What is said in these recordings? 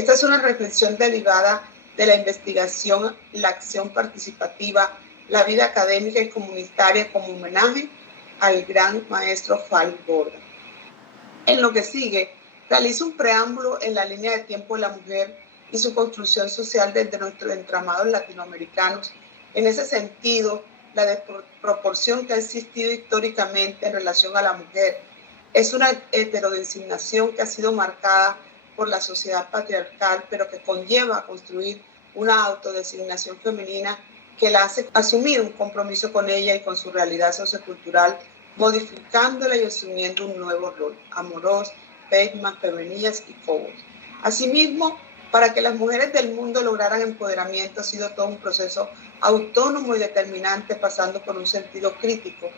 Esta es una reflexión derivada de la investigación, la acción participativa, la vida académica y comunitaria como homenaje al gran maestro Fals Borda. En lo que sigue, realizo un preámbulo en la línea de tiempo de la mujer y su construcción social desde nuestros entramados latinoamericanos. En ese sentido, la desproporción que ha existido históricamente en relación a la mujer es una heterodesignación que ha sido marcada por la sociedad patriarcal, pero que conlleva a construir una autodesignación femenina que la hace asumir un compromiso con ella y con su realidad sociocultural, modificándola y asumiendo un nuevo rol, amoroso, Feynman, femeninas y Foucault. Asimismo, para que las mujeres del mundo lograran empoderamiento ha sido todo un proceso autónomo y determinante, pasando por un sentido crítico.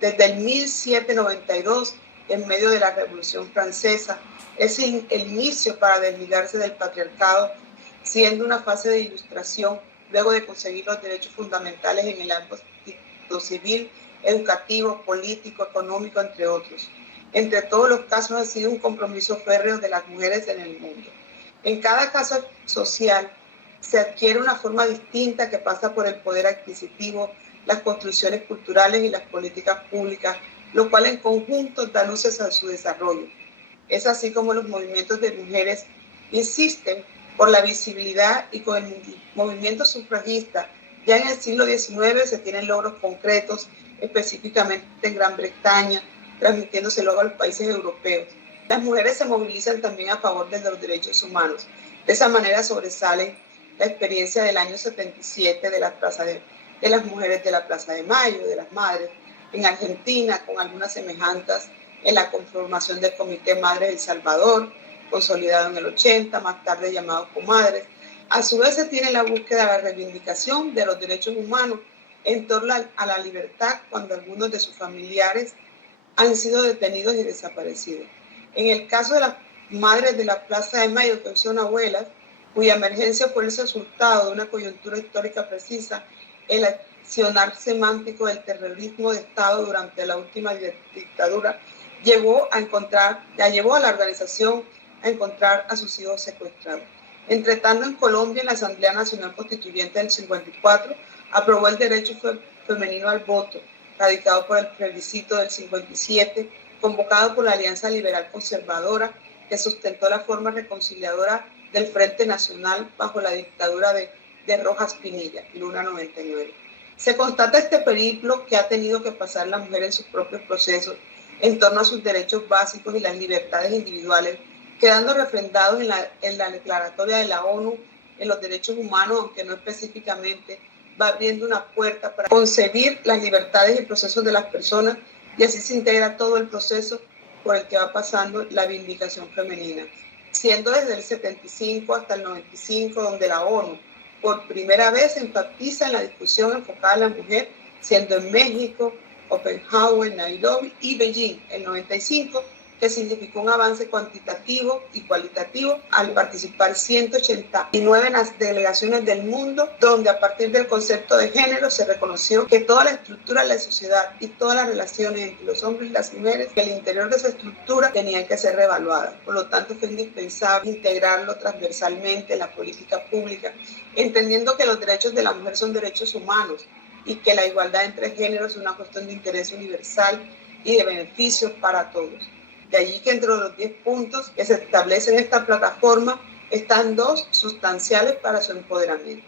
Desde el 1792, en medio de la Revolución Francesa, es el inicio para desligarse del patriarcado, siendo una fase de ilustración, luego de conseguir los derechos fundamentales en el ámbito civil, educativo, político, económico, entre otros. Entre todos los casos ha sido un compromiso férreo de las mujeres en el mundo. En cada caso social se adquiere una forma distinta que pasa por el poder adquisitivo, las construcciones culturales y las políticas públicas, lo cual en conjunto da luces a su desarrollo. Es así como los movimientos de mujeres insisten por la visibilidad, y con el movimiento sufragista ya en el siglo XIX se tienen logros concretos, específicamente en Gran Bretaña, transmitiéndose luego a los países europeos. Las mujeres se movilizan también a favor de los derechos humanos. De esa manera sobresale la experiencia del año 77 de las mujeres de la Plaza de Mayo, de las madres, en Argentina, con algunas semejanzas en la conformación del Comité Madres del Salvador, consolidado en el 80, más tarde llamado Comadres. A su vez se tiene la búsqueda de la reivindicación de los derechos humanos en torno a la libertad cuando algunos de sus familiares han sido detenidos y desaparecidos. En el caso de las madres de la Plaza de Mayo, que son abuelas, cuya emergencia fue el resultado de una coyuntura histórica precisa, el accionar semántico del terrorismo de Estado durante la última dictadura llevó a la organización a encontrar a sus hijos secuestrados. Entretanto, en Colombia, en la Asamblea Nacional Constituyente del 54, aprobó el derecho femenino al voto, radicado por el plebiscito del 57, convocado por la Alianza Liberal Conservadora, que sustentó la forma reconciliadora del Frente Nacional bajo la dictadura de Rojas Pinilla, Luna 99. Se constata este periplo que ha tenido que pasar la mujer en sus propios procesos en torno a sus derechos básicos y las libertades individuales, quedando refrendados en la declaratoria de la ONU en los derechos humanos, aunque no específicamente, va abriendo una puerta para concebir las libertades y procesos de las personas, y así se integra todo el proceso por el que va pasando la vindicación femenina, siendo desde el 75 hasta el 95 donde la ONU por primera vez enfatiza en la discusión enfocada a la mujer, siendo en México, Copenhague, Nairobi y Beijing el 95, que significó un avance cuantitativo y cualitativo al participar 189 delegaciones del mundo, donde a partir del concepto de género se reconoció que toda la estructura de la sociedad y todas las relaciones entre los hombres y las mujeres, que el interior de esa estructura tenían que ser reevaluadas. Por lo tanto, fue indispensable integrarlo transversalmente en la política pública, entendiendo que los derechos de la mujer son derechos humanos y que la igualdad entre géneros es una cuestión de interés universal y de beneficios para todos. De allí que entre los 10 puntos que se establecen en esta plataforma están 2 sustanciales para su empoderamiento: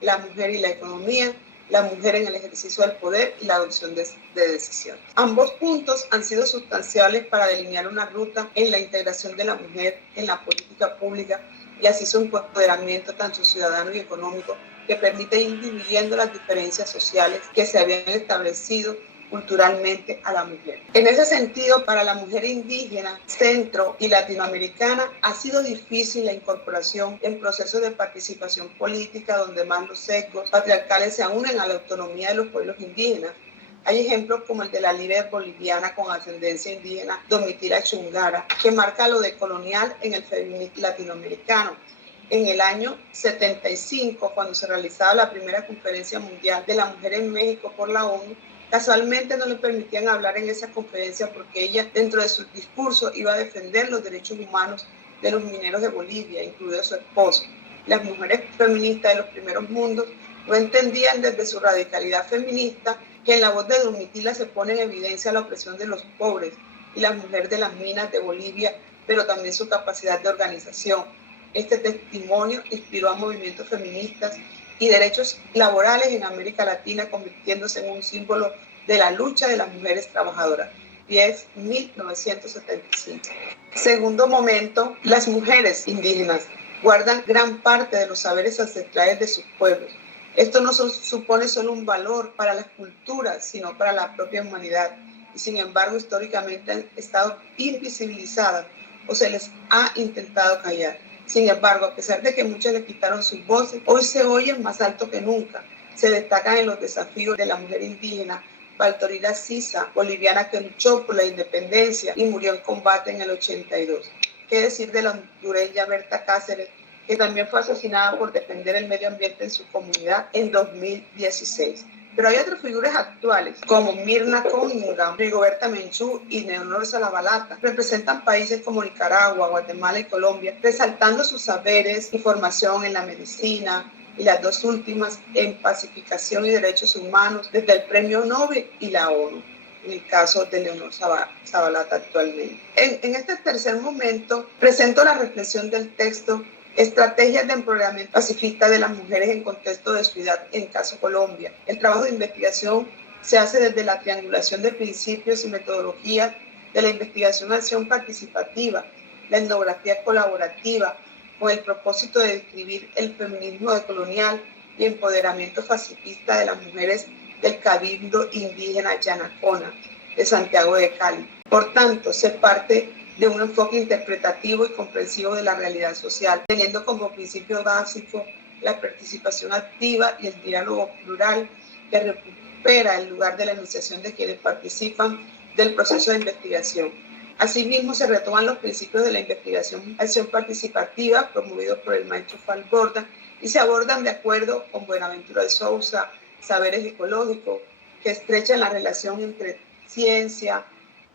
la mujer y la economía, la mujer en el ejercicio del poder y la adopción de decisiones. Ambos puntos han sido sustanciales para delinear una ruta en la integración de la mujer en la política pública y así su empoderamiento tanto ciudadano y económico, que permite ir dividiendo las diferencias sociales que se habían establecido culturalmente a la mujer. En ese sentido, para la mujer indígena, centro y latinoamericana, ha sido difícil la incorporación en procesos de participación política donde más los sesgos patriarcales se unen a la autonomía de los pueblos indígenas. Hay ejemplos como el de la líder boliviana con ascendencia indígena, Domitila Chungara, que marca lo decolonial en el feminismo latinoamericano. En el año 75, cuando se realizaba la primera conferencia mundial de la mujer en México por la ONU, casualmente no le permitían hablar en esa conferencia porque ella, dentro de su discurso, iba a defender los derechos humanos de los mineros de Bolivia, incluido su esposo. Las mujeres feministas de los primeros mundos no entendían desde su radicalidad feminista que en la voz de Domitila se pone en evidencia la opresión de los pobres y las mujeres de las minas de Bolivia, pero también su capacidad de organización. Este testimonio inspiró a movimientos feministas y derechos laborales en América Latina, convirtiéndose en un símbolo de la lucha de las mujeres trabajadoras. 1975. Segundo momento, las mujeres indígenas guardan gran parte de los saberes ancestrales de sus pueblos. Esto no supone solo un valor para las culturas, sino para la propia humanidad. Y sin embargo, históricamente han estado invisibilizadas o se les ha intentado callar. Sin embargo, a pesar de que muchos les quitaron sus voces, hoy se oyen más alto que nunca. Se destacan en los desafíos de la mujer indígena Valtorila Sisa, boliviana que luchó por la independencia y murió en combate en el 82. ¿Qué decir de la hondureña Berta Cáceres, que también fue asesinada por defender el medio ambiente en su comunidad en 2016? Pero hay otras figuras actuales, como Mirna Cunningham, Rigoberta Menchú y Leonor Salabalata. Representan países como Nicaragua, Guatemala y Colombia, resaltando sus saberes y formación en la medicina, y las dos últimas en pacificación y derechos humanos desde el Premio Nobel y la ONU, en el caso de Leonor Zabalata actualmente. En este tercer momento presento la reflexión del texto Estrategias de empoderamiento pacifista de las mujeres en contexto de ciudad en caso Colombia. El trabajo de investigación se hace desde la triangulación de principios y metodologías de la investigación-acción participativa, la etnografía colaborativa, con el propósito de describir el feminismo decolonial y empoderamiento pacifista de las mujeres del Cabildo Indígena Yanacona de Santiago de Cali. Por tanto, se parte de un enfoque interpretativo y comprensivo de la realidad social, teniendo como principio básico la participación activa y el diálogo plural que recupera el lugar de la enunciación de quienes participan del proceso de investigación. Asimismo, se retoman los principios de la investigación-acción participativa promovidos por el maestro Falborda y se abordan de acuerdo con Buenaventura de Sousa, saberes ecológicos que estrechan la relación entre ciencia,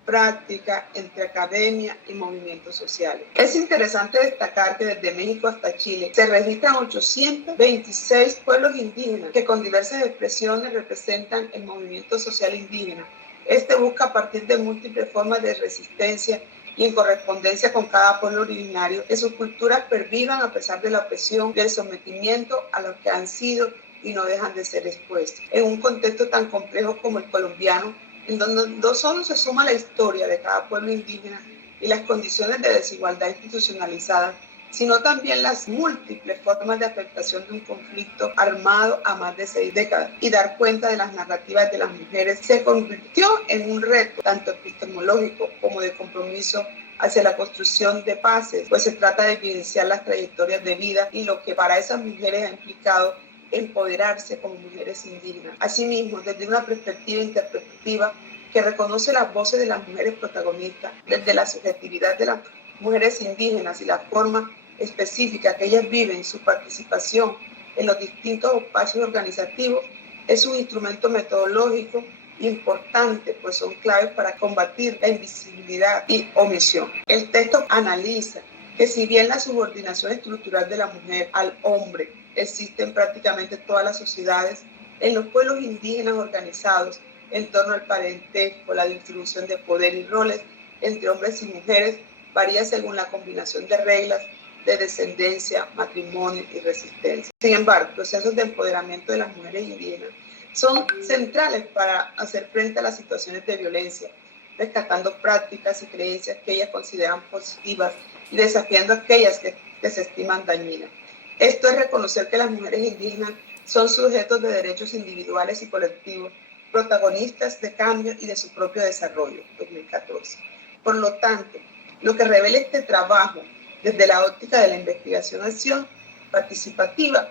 práctica, entre academia y movimientos sociales. Es interesante destacar que desde México hasta Chile se registran 826 pueblos indígenas que con diversas expresiones representan el movimiento social indígena. Este busca a partir de múltiples formas de resistencia y en correspondencia con cada pueblo originario que sus culturas pervivan a pesar de la opresión y el sometimiento a los que han sido y no dejan de ser expuestos. En un contexto tan complejo como el colombiano, en donde no solo se suma la historia de cada pueblo indígena y las condiciones de desigualdad institucionalizada, sino también las múltiples formas de afectación de un conflicto armado a más de 6 décadas. Y dar cuenta de las narrativas de las mujeres se convirtió en un reto tanto epistemológico como de compromiso hacia la construcción de paces, pues se trata de evidenciar las trayectorias de vida y lo que para esas mujeres ha implicado empoderarse como mujeres indígenas. Asimismo, desde una perspectiva interpretativa que reconoce las voces de las mujeres protagonistas, desde la subjetividad de las mujeres indígenas y la forma específica que ellas viven, su participación en los distintos espacios organizativos es un instrumento metodológico importante, pues son claves para combatir la invisibilidad y omisión. El texto analiza que si bien la subordinación estructural de la mujer al hombre existe en prácticamente todas las sociedades, en los pueblos indígenas organizados en torno al parentesco, la distribución de poder y roles entre hombres y mujeres varía según la combinación de reglas de descendencia, matrimonio y resistencia. Sin embargo, procesos de empoderamiento de las mujeres indígenas son centrales para hacer frente a las situaciones de violencia, rescatando prácticas y creencias que ellas consideran positivas y desafiando aquellas que se estiman dañinas. Esto es reconocer que las mujeres indígenas son sujetos de derechos individuales y colectivos, protagonistas de cambio y de su propio desarrollo, 2014. Por lo tanto, lo que revela este trabajo desde la óptica de la investigación-acción participativa,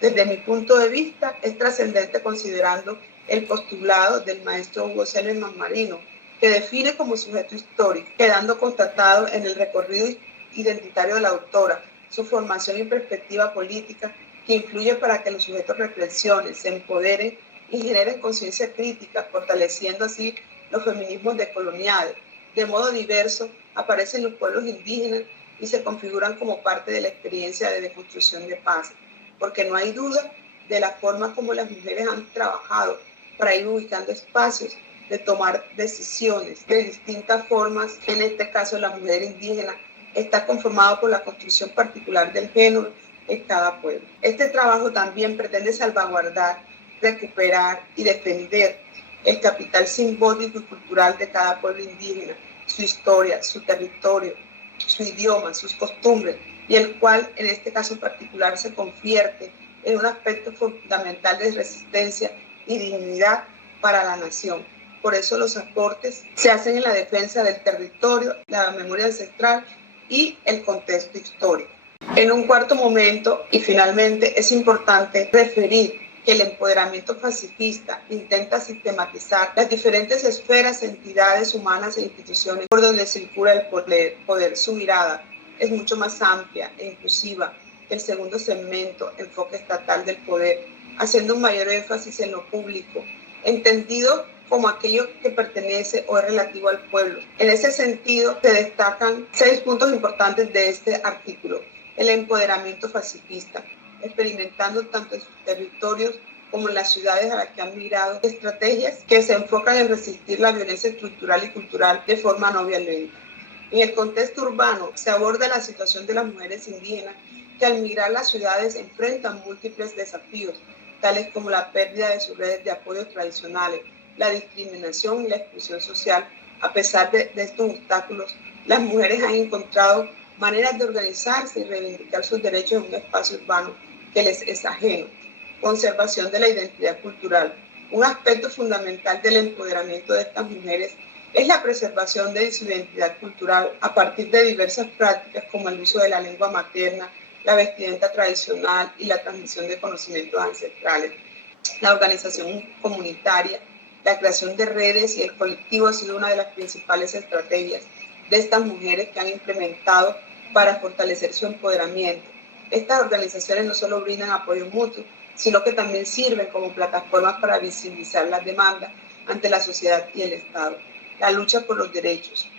desde mi punto de vista, es trascendente considerando el postulado del maestro Hugo Sellerman Marino, que define como sujeto histórico, quedando constatado en el recorrido identitario de la autora, su formación y perspectiva política, que influye para que los sujetos reflexionen, se empoderen y generen conciencia crítica, fortaleciendo así los feminismos decoloniales. De modo diverso, aparecen los pueblos indígenas y se configuran como parte de la experiencia de construcción de paz, porque no hay duda de la forma como las mujeres han trabajado para ir ubicando espacios de tomar decisiones de distintas formas. En este caso, la mujer indígena está conformada por la construcción particular del género en cada pueblo. Este trabajo también pretende salvaguardar, recuperar y defender el capital simbólico y cultural de cada pueblo indígena, su historia, su territorio, su idioma, sus costumbres, y el cual en este caso particular se convierte en un aspecto fundamental de resistencia y dignidad para la nación. Por eso los aportes se hacen en la defensa del territorio, la memoria ancestral y el contexto histórico. En un cuarto momento, y finalmente, es importante referir que el empoderamiento pacifista intenta sistematizar las diferentes esferas, entidades humanas e instituciones por donde circula el poder. Su mirada es mucho más amplia e inclusiva que el segundo segmento, enfoque estatal del poder, haciendo un mayor énfasis en lo público, entendido como aquello que pertenece o es relativo al pueblo. En ese sentido, se destacan 6 puntos importantes de este artículo. El empoderamiento pacifista, experimentando tanto en sus territorios como en las ciudades a las que han migrado, estrategias que se enfocan en resistir la violencia estructural y cultural de forma no violenta. En el contexto urbano se aborda la situación de las mujeres indígenas que al migrar las ciudades enfrentan múltiples desafíos, tales como la pérdida de sus redes de apoyo tradicionales, la discriminación y la exclusión social. A pesar de estos obstáculos, las mujeres han encontrado maneras de organizarse y reivindicar sus derechos en un espacio urbano que les es ajeno. Conservación de la identidad cultural. Un aspecto fundamental del empoderamiento de estas mujeres es la preservación de su identidad cultural a partir de diversas prácticas como el uso de la lengua materna, la vestimenta tradicional y la transmisión de conocimientos ancestrales. La organización comunitaria, la creación de redes y el colectivo ha sido una de las principales estrategias de estas mujeres que han implementado para fortalecer su empoderamiento. Estas organizaciones no solo brindan apoyo mutuo, sino que también sirven como plataformas para visibilizar las demandas ante la sociedad y el Estado. La lucha por los derechos.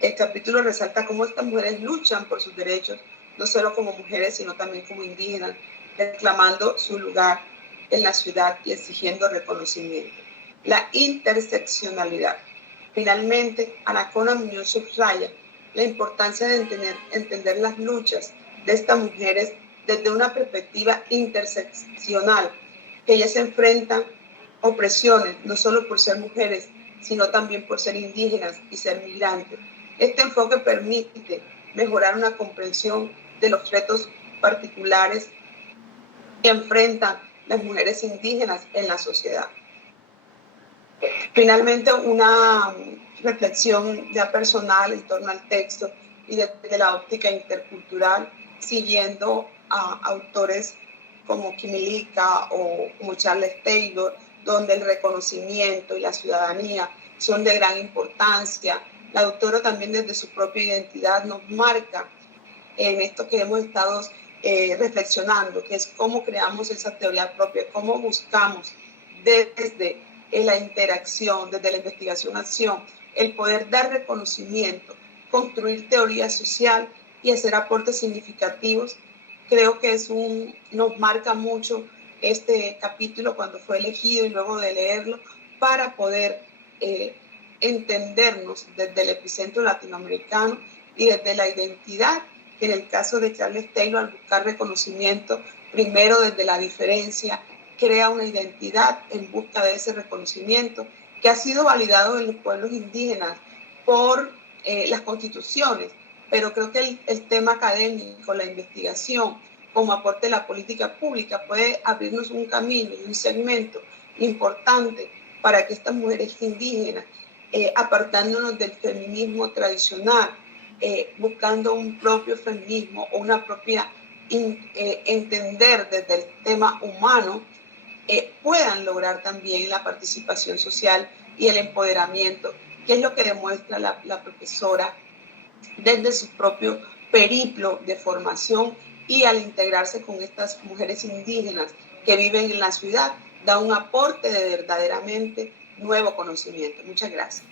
El capítulo resalta cómo estas mujeres luchan por sus derechos, no solo como mujeres, sino también como indígenas, reclamando su lugar en la ciudad y exigiendo reconocimiento. La interseccionalidad. Finalmente, Anacona Muñoz subraya la importancia de entender las luchas de estas mujeres desde una perspectiva interseccional, que ellas enfrentan opresiones no solo por ser mujeres, sino también por ser indígenas y ser migrantes. Este enfoque permite mejorar una comprensión de los retos particulares que enfrentan las mujeres indígenas en la sociedad. Finalmente, una reflexión ya personal en torno al texto y desde la óptica intercultural, siguiendo a autores como Quimilica o como Charles Taylor, donde el reconocimiento y la ciudadanía son de gran importancia. La autora también desde su propia identidad nos marca en esto que hemos estado reflexionando, que es cómo creamos esa teoría propia, cómo buscamos desde la interacción, desde la investigación-acción, el poder dar reconocimiento, construir teoría social y hacer aportes significativos. Creo que nos marca mucho este capítulo cuando fue elegido y luego de leerlo para poder entendernos desde el epicentro latinoamericano y desde la identidad, que en el caso de Charles Taylor, al buscar reconocimiento, primero desde la diferencia, crea una identidad en busca de ese reconocimiento que ha sido validado en los pueblos indígenas por las constituciones, pero creo que el tema académico, la investigación, como aporte de la política pública, puede abrirnos un camino y un segmento importante para que estas mujeres indígenas, apartándonos del feminismo tradicional, buscando un propio feminismo o una propia entender desde el tema humano, puedan lograr también la participación social y el empoderamiento, que es lo que demuestra la profesora desde su propio periplo de formación, y al integrarse con estas mujeres indígenas que viven en la ciudad, da un aporte de verdaderamente nuevo conocimiento. Muchas gracias.